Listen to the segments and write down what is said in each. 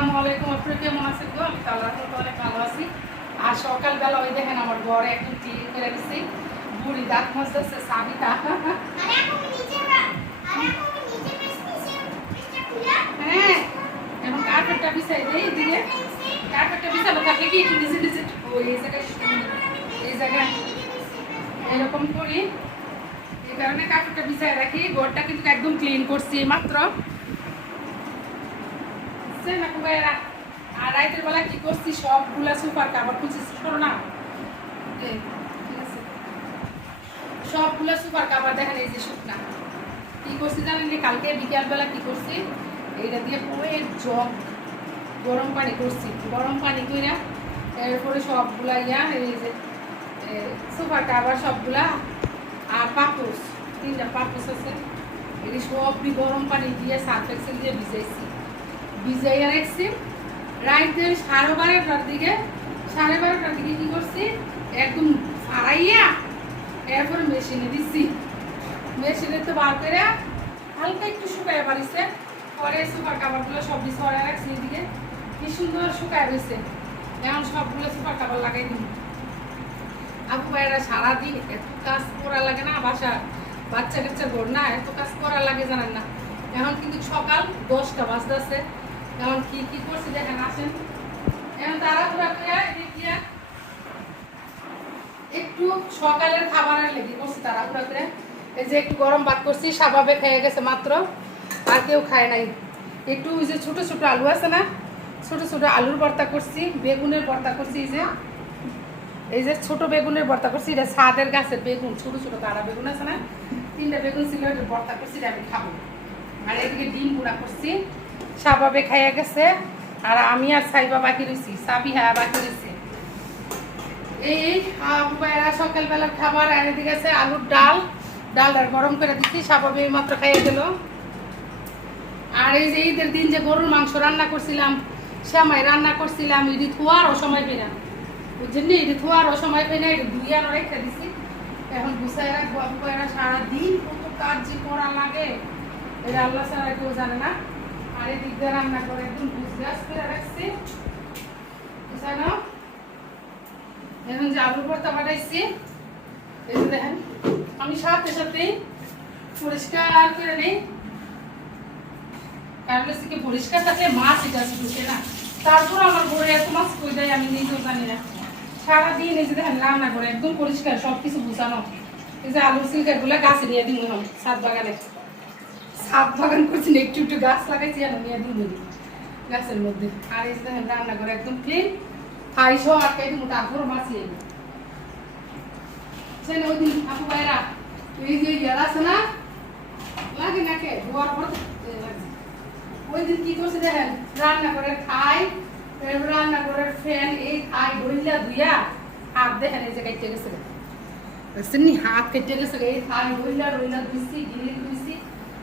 আসসালামু আলাইকুম আপনারা কেমন আছেন গো? আমি তো আল্লাহর অনেক ভালো আছি। আর সকালবেলা ওই দেখেন আমার ঘরে একটু ক্লিন করে দিচ্ছি বুড়ি দাঁত মজতেছে সাবিতা হ্যাঁ এখন কার্পেটটা বিছাই দেই দিকে কার্পেটটা বিছানো থাকলে কি একটু এই জায়গায় এরকম করি। এই কারণে কার্পেটটা বিছাই রাখি। ঘরটা কিন্তু একদম ক্লিন করছি, মাত্র। বুঝছেন না কুবাইরা আর রাইতের বেলা কি করছি? সবগুলা সুপার কাপড় খুঁজছি শোনো না। সবগুলা সুপার কাপড় দেখেন এই যে শুকনা। কি করছি জানেন কি কালকে বিকালবেলা কি করছি? এইটা দিয়ে পুরো জগ গরম পানি করছি। গরম পানি কইরা এরপরে সবগুলা ইয়া, এই যে সুপার কাপড় সবগুলা আর পাপুস তিনটা পাপুস আছে। এই সবটি গরম পানি দিয়ে সার্ফ এক্সেল দিয়ে ভিজাইছি। ভিজাইয়া রাখছি রাইতে সাড়ে বারোটার দিকে, সাড়ে বারোটার দিকে কি করছি? একদম ফারাইয়া এরপরে মেশিনে দিচ্ছি মেশিনে তো বার করে হালকা একটু শুকায় পারিছে পরে সুপার কাপড়গুলো সব দিয়ে সরাই রাখছি এদিকে। কি সুন্দর শুকায় রয়েছে এখন সবগুলো সুপার কাপড় লাগাই দিই আপু ভাইরা সারাদিন এত কাজ করা লাগে না বাসা বাচ্চা কাচ্চা ঘর না, এত কাজ করা লাগে জানেন না। এখন কিন্তু সকাল দশটা বাজতেছে। এখন কি কি করছি দেখেন, আসেন। এখন করে দেখিয়া একটু সকালের খাবারের লেগে করছি তাড়াহুড়া করে। এই যে একটু গরম ভাত করছি স্বাভাবিক খেয়ে গেছে মাত্র, আর কেউ খায় নাই। একটু ওই যে ছোটো ছোটো আলু আছে না, ছোটো ছোটো আলুর ভর্তা করছি, বেগুনের ভর্তা করছি, এই যে এই যে ছোট বেগুনের ভর্তা করছি, এটা ছাদের গাছের বেগুন, ছোট ছোট তারা বেগুন আছে না, তিনটা বেগুন ছিল ভর্তা করছি, এটা আমি খাব। আর এদিকে ডিম গুঁড়া করছি। স্বাভাবিক খাইয়া গেছে। আর আমি আর সাইবা বাকি রয়েছি সাবি হ্যাঁ বাকি রয়েছে এই সকালবেলার খাবার এনে দিয়ে গেছে, আলুর ডাল। ডালটা গরম করে দিচ্ছি স্বাভাবিক মাত্র খাইয়ে গেল। আর এই যে ঈদের দিন যে গরুর মাংস রান্না করছিলাম, শ্যামাই রান্না করছিলাম ইডি থুয়ার অসময় পেনা বুঝছেন নি ইডি থুয়ার অসময় পেনা ইডি ধুইয়া রেখে দিছি। এখন গুছাই রাখব সারাদিন কত কাজ করা লাগে, এটা আল্লাহ ছাড়া কেউ জানে না। আর রান্না করে একদম করে রাখছি বুঝাই না এখন যে আলু ভর্তা এই যে দেখেন আমি সাথে সাথে পরিষ্কার করে কারণ পরিষ্কার থাকলে মাছ এটা ঢুকে না তারপর আমার ঘরে এত মাছ কই দেয় আমি নিজেও জানি না সারাদিন এই দেখেন রান্না করে একদম পরিষ্কার সব কিছু বুঝানো এই যে আলু সিলকারগুলা গাছে নিয়ে দিন সাত বাগানে সাত বাগান করছি না, একটু একটু গাছ লাগাইছি আর নিয়ে দিন গাছের মধ্যে। আর এই দেখেন রান্না করে একদম ক্লিন খাইছো আটকাই দিমু তারপর মাছি এলো সেন ওই দিন আপু ভাইরা এই যে ইয়ার আছে না লাগে নাকে? দুয়ার পর ওই দিন কি করছে দেখেন রান্না করে খাই রান্না করে ফ্যান এই খাই ধইলা ধুইয়া হাত দেখেন এই যে কাটতে গেছে। হাত কেটে গেছে এই খাই ধইলা ধইলা ধুইছি গিরিল ধুইছি।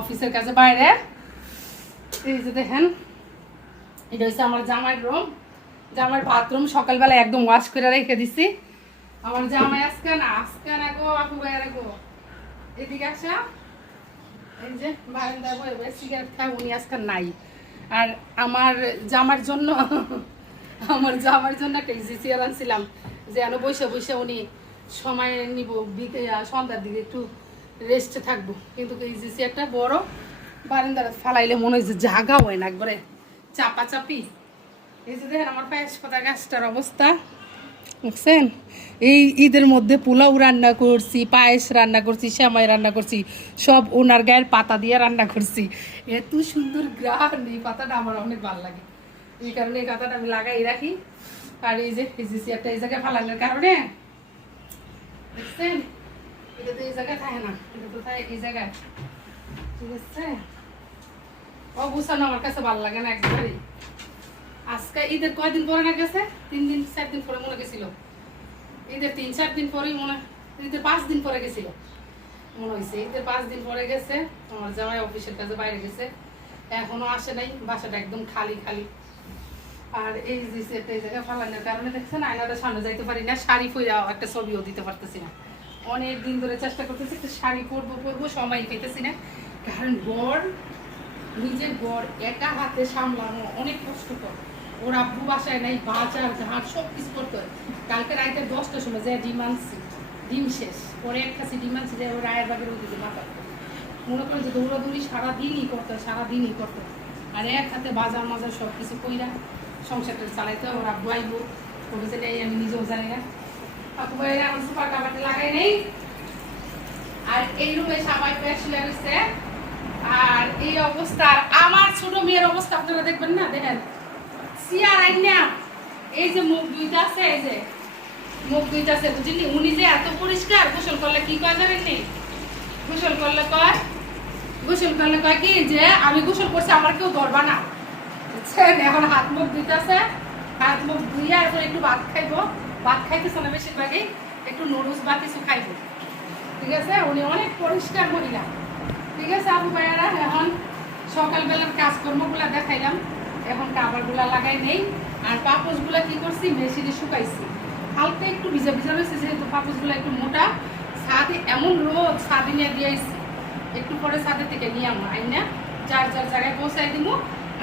অফিসের কাছে বাইরে। এই যে দেখেন, এটা হচ্ছে আমার জামাইয়ের রুম জামাইয়ের বাথরুম সকালবেলা একদম ওয়াশ করে রেখে দিছি। আমার জামাই আজকে না আজকে না গো আপু ভাইয়েরা গো। এদিকে আসা। এই যে বারান্দায় বয়ে বয়ে সিগারেট খায়, উনি আজকে নাই। আর আমার জামার জন্য, আমার জামার জন্য একটা ইজি চেয়ার আনছিলাম। যে যেন বসে বসে উনি সময় নিব সন্ধ্যার দিকে একটু রেস্টে থাকব। কিন্তু ইজি একটা বড় বারান্দার ফালাইলে মনে হয় যে জাগা হয় না একবারে। চাপা চাপি এই যে দেখেন আমার পায়েস পাতা গাছটার অবস্থা। বুঝছেন এই ঈদের মধ্যে পোলাও রান্না করছি, পায়েস রান্না করছি শ্যামাই রান্না করছি, সব ওনার গায়ের পাতা দিয়ে রান্না করছি। এত সুন্দর গ্রান, এই পাতাটা আমার অনেক ভালো লাগে। এই কারণে এই পাতাটা আমি লাগাই রাখি। আর এই যে, এই চেয়ারটা এই জায়গায় ফালানোর কারণে দেখছেন এটা তো এই আজকে ঈদের কয়দিন পরে না গেছে? তিন দিন, চার দিন পরে মনে গেছিল। ঈদের তিন, চার দিন পরেই মনে, ঈদের পাঁচ দিন পরে গেছিল। মনে হয়েছে ঈদের পাঁচ দিন পরে গেছে, আমার জামাই অফিসের কাছে বাইরে গেছে। এখনও আসে নাই, বাসাটা একদম খালি খালি। আর এই যে এই জায়গায় ফালানোর কারণে দেখছেন, আয়নাটা সামনে যাইতে পারি না, শাড়ি পরে একটা ছবিও দিতে পারতেছি না। অনেক দিন ধরে চেষ্টা করতেছি, একটা শাড়ি পরবো পরবো, সময় পেতেছি না। কারণ বর, নিজের বর একা হাতে সামলানো অনেক কষ্টকর। ওর আব্বু বাসায় নাই, বাজার ঝাড় সব কিছু করতে কালকে রাইতে দশটার সময় যে ডিম আনছি, ডিম শেষ, পরে এক কাছে ডিম আনছি যে ওর রায়ের বাগের ওদিকে মাথা মনে করেন যে দৌড়াদৌড়ি সারাদিনই করতে সারাদিনই করতে। আর এক হাতে বাজার, মাজার সব কিছু কইরা সংসারটা চালাইতে হয়, ওর আব্বু আইবো। আমি নিজেও জানি না। দুইটা আছে দুইটা আছে এত পরিষ্কার, গোসল করলে কি গোসল করলে কয়? গোসল করলে কয় কি যে, আমি গোসল করছি, আমার কেউ ধরবা না। এখন হাত মুখ ধুইতেছে হাত মুখ ধুইয়া এরপর একটু ভাত খাইবো। ভাত খাইতেছে না বেশিরভাগই, একটু নুডলস বা কিছু খাইবো। ঠিক আছে? উনি অনেক পরিষ্কার মহিলা। ঠিক আছে, আবু ভাইয়ারা? এখন সকালবেলার কাজকর্মগুলো দেখাইলাম। এখন কাবারগুলা লাগাই নেই। আর পাপোশগুলা কি করছি? মেশিনে শুকাইছি। হালকা একটু ভিজা ভিজা রয়েছে যেহেতু পাপোশগুলো একটু মোটা। ছাদে এমন রোদ, ছাদে নিয়ে দিয়েছি। একটু পরে ছাদের থেকে নিয়ে আমার আইনা। যার যার জায়গায় পৌঁছাই দিব।